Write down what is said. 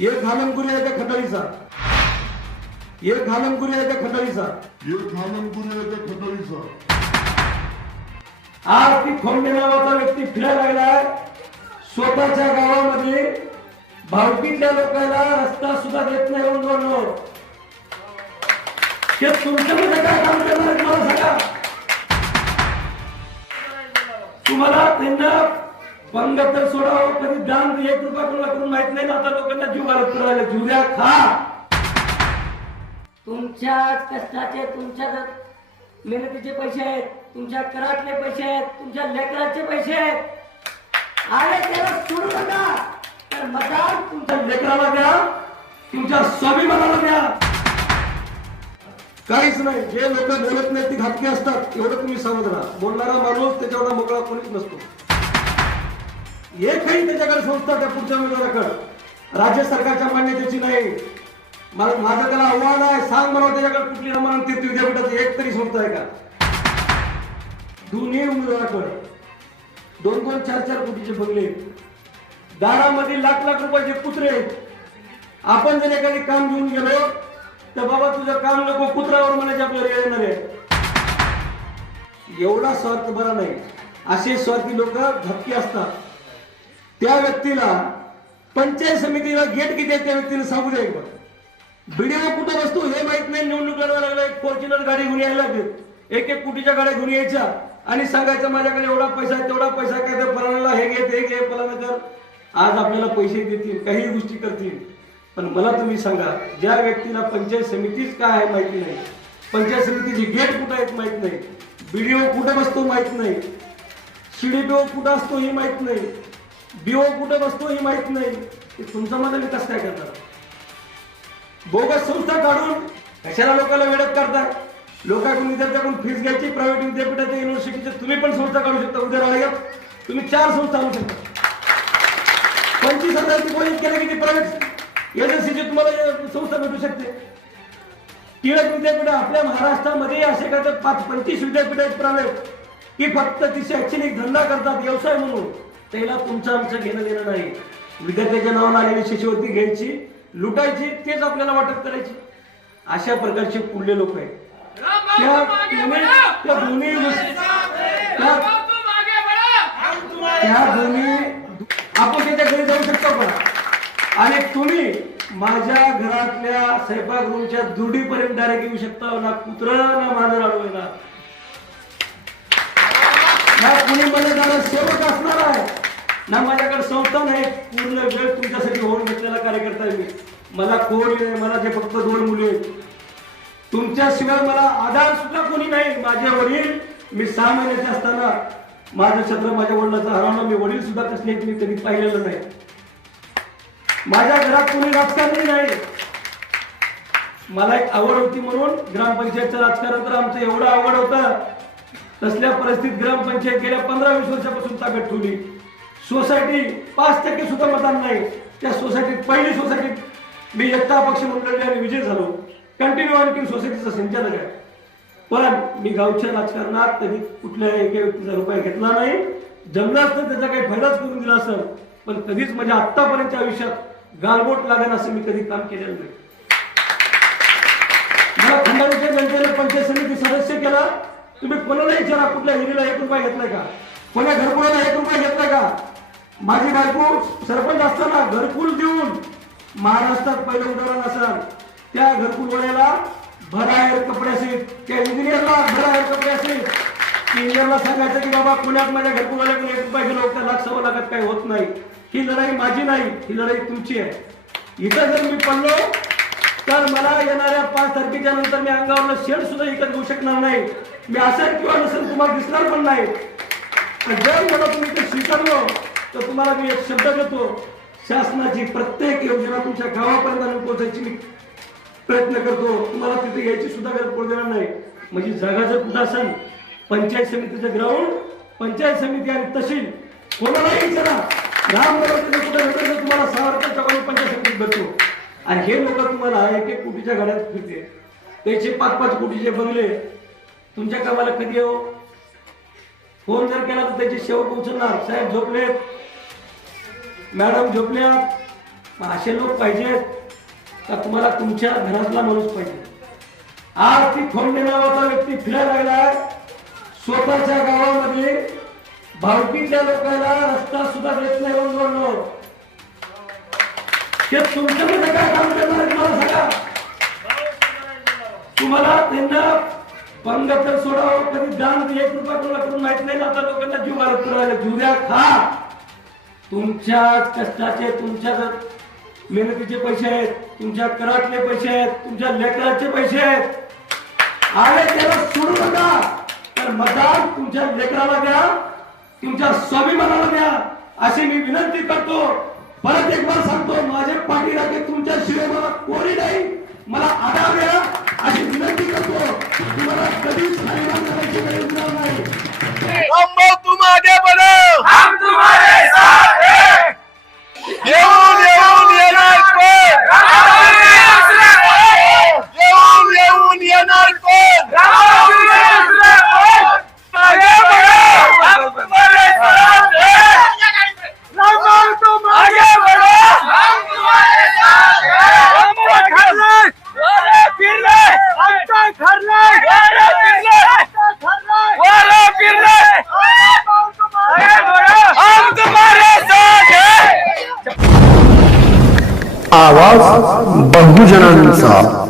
एक घालमपुरी आहे त्या खटाळीचा, एक घालमपुरी आहे त्या खटाळीचा, एक घालमपुरी आहे त्या खटाळीचा. आज ती खोंडे नावाचा व्यक्ती फिरायला लागलाय स्वतःच्या गावामध्ये. भावकीतल्या लोकांना रस्ता सुद्धा देत नाही. ते तुमच्यामध्ये काय काम करणार आहे मला सांगा. तुम्हाला त्यांना पंग तर सोडावं, कधी दान 1 रुपया कोणाला करून माहित नाही ना. आता लोकांना जीव घालत करायला जीव द्या, खा. तुमच्या कष्टाचे, तुमच्या मेहनतीचे पैसे आहेत, तुमच्या करातले पैसे आहेत, तुमच्या लेकराचे पैसे आहेत. आणि त्याला सोडू नका. तर मतदान तुमच्या लेकराला द्या, तुमच्या स्वाभिमानाला द्या. काहीच नाही. जे लोक बोलत नाही ती घातकी असतात, एवढं तुम्ही समज राहा. बोलणारा माणूस त्याच्यावर मोकळा कोणीच नसतो. एकही त्याच्याकडे संस्था त्या पुढच्या उमेदवाराकडे राज्य सरकारच्या मान्यतेची नाही. माझं त्याला आव्हान आहे, सांग मला त्याच्याकडे कुठली रमानंद तीर्थ विद्यापीठाची एक तरी संस्था आहे का. दोन्ही उमेदवाराकडे 2-2, 4-4 कोटीचे बंगले, दारामध्ये लाख रुपयाचे कुत्रे. आपण जर एखादी काम घेऊन गेलो तर बाबा तुझं काम नको, कुत्र्यावर म्हणायचे आपल्याला येणार आहे. एवढा स्वार्थ बरा नाही. असे स्वार्थी लोक धक्के असतात. त्या व्यक्तीला पंचायत समितीला गेट किती आहे त्या व्यक्तीला सांगू द्या. एकदा बीडीओ कुठं बसतो हे माहित नाही. निवडणूक लढवायला लागला, एक फॉर्च्युनर गाडी घेऊन यायला लागली, 1-1 कोटीच्या गाड्या घेऊन यायच्या आणि सांगायचं माझ्याकडे एवढा पैसा आहे, तेवढा पैसा काय, तर फलाण्याला हे घे ते घे, फलाना कर. आज आपल्याला पैसे देतील, काही गोष्टी करतील. पण मला तुम्ही सांगा, ज्या व्यक्तीला पंचायत समितीच काय आहे माहिती नाही, पंचायत समितीची गेट कुठं आहेत माहित नाही, बीडीओ कुठं बसतो माहित नाही, सीडीपीओ कुठं असतो हे माहित नाही, बीओ कुठं बसतो हे माहित नाही, तुमचा माझा विकास काय करणार. बोगस संस्था काढून कशाला लोकांना वेळत करतात. लोकांकडून विद्यार्थ्याकडून फीस घ्यायची. प्रायव्हेट विद्यापीठाच्या युनिव्हर्सिटीचे तुम्ही पण संस्था काढू शकता. उद्या राहिल्यात तुम्ही 4 संस्था आणू शकता. 25,000 डिपॉझिट केलं की ती प्रायव्हेट एजन्सीची तुम्हाला संस्था भेटू शकते. टिळक विद्यापीठ आपल्या महाराष्ट्रामध्ये असे काय तर 25 विद्यापीठ आहेत प्रायव्हेट की फक्त ती शैक्षणिक धंदा करतात, व्यवसाय म्हणून. त्याला तुमचं आमचं घेणं देणं नाही. विद्यार्थ्याच्या नावानं आलेली शिष्यवृत्ती घ्यायची, लुटायची, तेच आपल्याला वाटप करायची. अशा प्रकारचे पुढले लोक आहेत. त्या दोन्ही आपण त्याच्या घरी जाऊ शकतो का. आणि तुम्ही माझ्या घरातल्या स्वयंपाक रूमच्या दुर्डीपर्यंत डायरेक्ट येऊ शकता. ना कुत्र ना माझं अडवणार ना कुणी मला सेवक असणार आहे, ना माझ्याकडे संस्था नाही. पूर्ण वेळ तुमच्यासाठी होऊन घेतलेला कार्यकर्ता आहे मी. मला कोणी नाही, मला जे फक्त 2 मुली आहेत. तुमच्याशिवाय मला आधार सुद्धा कोणी नाही. माझे वडील, मी 6 महिन्याचे असताना माझं छत्र माझ्या वडिलाचं हरवलं. मी वडील सुद्धा कसले मी कधी पाहिलेलं नाही. माझ्या घरात कोणी राजकारणी नाही. मला एक आवड होती म्हणून ग्रामपंचायतचं राजकारण तर आमचं एवढं आवड होतं. तसल्या परिस्थितीत ग्रामपंचायत गेल्या 15-20 वर्षापासून ताब्यात ठेवली. सोसायटी 5% सुद्धा मतदान नाही. त्या सोसायटीत पहिली सोसायटीत मी एकटा पक्ष म्हणून आणि विजय झालो. कंटिन्यू आणखी सोसायटीचा संचालक आहे. पण मी गावच्या राजकारणात कधी कुठल्याही एका व्यक्तीचा रुपया घेतला नाही. जमलं असतं त्याचा काही फायदाच करून दिला असेल, पण कधीच माझ्या आत्तापर्यंतच्या आयुष्यात गालबोट लागेल असं मी कधी काम केलेलं नाही. मला खंडाळीच्या जनतेने पंचायत समिती सदस्य केला. तुम्ही कोणाला विचारा कुठल्या हिरीला 1 रुपया घेतलाय का, कोणा घरकुलाला 1 रुपया घेतलाय का. माझी बायको सरपंच असताना घरकुल देऊन महाराष्ट्रात पहिलं उदाहरण असाल. त्या घरकुलवाल्याला भरायर कपडे असेल, त्या इंजिनियरला भरायर कपडे असेल. इंजिनियरला सांगायचं की बाबा पुण्यात माझ्या घरकुलवाल्याकडे 1 रुपया गेलो, त्या 1,00,000-1.25 लाखात काही होत नाही. ही लढाई माझी नाही, ही लढाई तुमची आहे. इथं जर मी पडलो तर मला येणाऱ्या 5 तारखेच्या नंतर मी अंगावरला शेड सुद्धा विकत घेऊ शकणार नाही. मी असेल किंवा नसेल तुम्हाला दिसणार पण नाही. जर मला तुम्ही ते स्वीकारलो तर तुम्हाला मी एक शब्द देतो, शासनाची प्रत्येक योजना तुमच्या गावापर्यंत आणून पोहोचायची मी प्रयत्न करतो. तुम्हाला तिथे यायची सुद्धा गरज पडू देणार नाही. म्हणजे जागा जर कुठं असेल, पंचायत समितीचं ग्राउंड, पंचायत समिती आणि तहसील कोणालाही विचारा. रामनगरमध्ये कुठे भेटेल तुम्हाला 6 रुपयाच्या पंचायत समितीत भेटतो. आणि हे लोक तुम्हाला 1-1 कोटीच्या गाड्यात फिरते, त्याचे 5-5 कोटीचे बंगले. तुमच्या कामाला कधी येऊ. फोन जर केला तर त्याचे शेवट उचलणार, साहेब झोपलेत, मॅडम झोपल्या, असे लोक पाहिजेत का तुम्हाला तुमच्या घरातला माणूस पाहिजे? आज ती खोंडे नावाचा व्यक्ती फिरायला लागलाय स्वतःच्या गावामध्ये, भावकीतल्या लोकांना रस्ता सुद्धा देत नाही. बंधूंनो, ते तुमच्यामध्ये काय काम करणार आहेत मला सांगा. तुम्हाला त्यांना पंग तर सोडावं, कधी दान 1 रुपया कोणाला करून माहित नाही ना. आता लोकांना जीव घालत राहिले. जीवद्या खा. तुमच्या कष्टाचे, तुमच्या मेहनतीचे पैसे आहेत, तुमच्या करातले पैसे आहेत, तुमच्या लेकराचे पैसे आहेत. अरे त्याला सोडू नका. तर मतदान तुमच्या लेकराला द्या, तुमच्या स्वाभिमानाला द्या अशी मी विनंती करतो. परत एक बार सांगतो, माझे पाठीराखे तुमच्या शिवाय मला कोणी नाही. मला आधार द्या अशी विनंती करतो. तुम्हाला कधीच हैराण करायची गरज नाही. तुम आगे बढ़ो, हम तुम्हारे साथ हैं. येऊन येऊन येणार कोण, येऊन येऊन येणार कोण. आगे बढ़ो, हम तुम्हारे साथ हैं. तुम आगे बढ़ो, हम तुम्हारे साथ हैं. हम घर ले, वारे फिर ले, हम घर ले, वारे फिर ले, वारे फिर ले. आगे बढ़ो, हम तुम्हारे साथ हैं. आवाज बहुजनांचा.